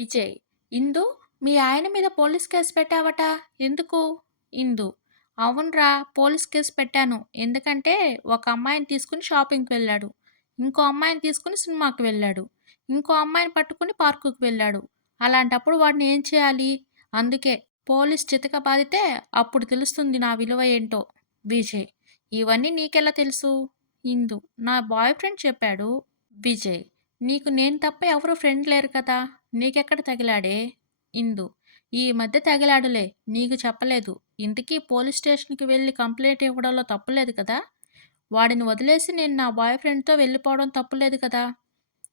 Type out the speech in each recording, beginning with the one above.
విజయ్. ఇందు, మీ ఆయన మీద police case పెట్టావట. ఎందుకు? ఇందు. అవునురా, పోలీస్ కేస్ పెట్టాను. ఎందుకంటే ఒక అమ్మాయిని తీసుకుని షాపింగ్‌కి వెళ్ళాడు. ఇంకో అమ్మాయిని తీసుకుని సినిమాకి వెళ్ళాడు. ఇంకో అమ్మాయిని పట్టుకుని పార్కుకి వెళ్ళాడు. అలాంటప్పుడు వాడిని ఏం చేయాలి? అందుకే పోలీస్ చితక బాదితే అప్పుడు తెలుస్తుంది నా విలువ ఏంటో. విజయ్. ఇవన్నీ నీకెలా తెలుసు? ఇందు. నా బాయ్ ఫ్రెండ్ చెప్పాడు. విజయ్. నీకు నేను తప్ప ఎవరు ఫ్రెండ్ లేరు కదా! నీకెక్కడ తగిలాడే? ఇందు. ఈ మధ్య తగిలాడులే. నీకు చెప్పలేదు. ఇంతకీ పోలీస్ స్టేషన్‌కి వెళ్లి కంప్లెయింట్ ఇవ్వడంలో తప్పులేదు కదా! వాడిని వదిలేసి నేను నా బాయ్ ఫ్రెండ్‌తో వెళ్ళిపోవడం తప్పులేదు కదా!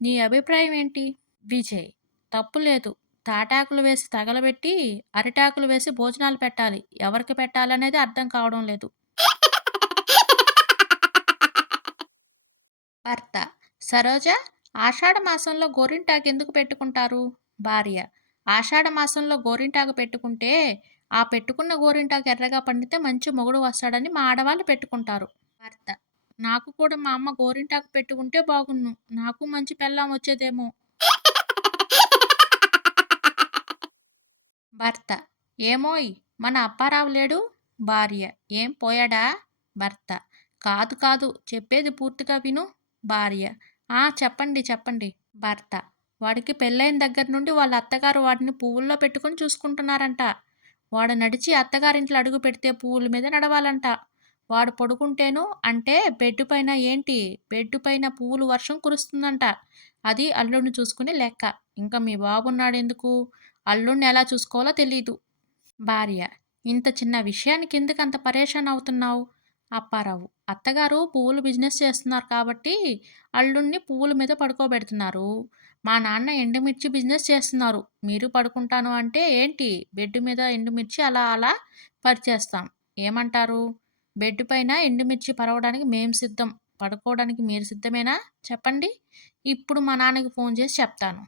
నీ అభిప్రాయం ఏంటి? విజయ్. తప్పులేదు. తాటాకులు వేసి తగలబెట్టి, అరిటాకులు వేసి భోజనాలు పెట్టాలి. ఎవరికి పెట్టాలనేది అర్థం కావడం లేదు. భర్త. సరోజ, ఆషాఢ మాసంలో గోరింటాకు ఎందుకు పెట్టుకుంటారు? భార్య. ఆషాఢ మాసంలో గోరింటాకు పెట్టుకుంటే, ఆ పెట్టుకున్న గోరింటాకు ఎర్రగా పండితే మంచి మొగుడు వస్తాడని మా ఆడవాళ్ళు పెట్టుకుంటారు. భర్త. నాకు కూడా మా అమ్మ గోరింటాకు పెట్టుకుంటే బాగున్ను. నాకు మంచి పెళ్ళాం వచ్చేదేమో. భర్త. ఏమోయ్, మన అప్పారావు లేడు? భార్య. ఏం పోయాడా? భర్త. కాదు కాదు, చెప్పేది పూర్తిగా విను. భార్య. ఆ, చెప్పండి చెప్పండి. భర్త. వాడికి పెళ్ళైన దగ్గర నుండి వాళ్ళ అత్తగారు వాడిని పువ్వుల్లో పెట్టుకొని చూసుకుంటున్నారంట. వాడు నడిచి అత్తగారింట్లో అడుగు పెడితే పువ్వుల మీద నడవాలంట. వాడు పడుకుంటేను అంటే బెడ్ పైన ఏంటి, బెడ్ పైన పువ్వులు వర్షం కురుస్తుందంట. అది అల్లుడిని చూసుకునే లెక్క. ఇంకా మీ బాబున్నాడెందుకు? అల్లుడిని ఎలా చూసుకోవాలో తెలీదు. భార్య. ఇంత చిన్న విషయానికి ఎందుకంత పరేషాన్ అవుతున్నావు? అప్పారావు. అత్తగారు పువ్వులు బిజినెస్ చేస్తున్నారు కాబట్టి అల్లుడిని పువ్వుల మీద పడుకోబెడుతున్నారు. మా నాన్న ఎండుమిర్చి బిజినెస్ చేస్తున్నారు. మీరు పడుకుంటాను అంటే ఏంటి? బెడ్ మీద ఎండుమిర్చి అలా అలా పరిచేస్తాం. ఏమంటారు? బెడ్ పైన ఎండుమిర్చి పరవడానికి మేం సిద్ధం. పడుకోవడానికి మీరు సిద్ధమేనా? చెప్పండి. ఇప్పుడు మా నాన్నకి ఫోన్ చేసి చెప్తాను.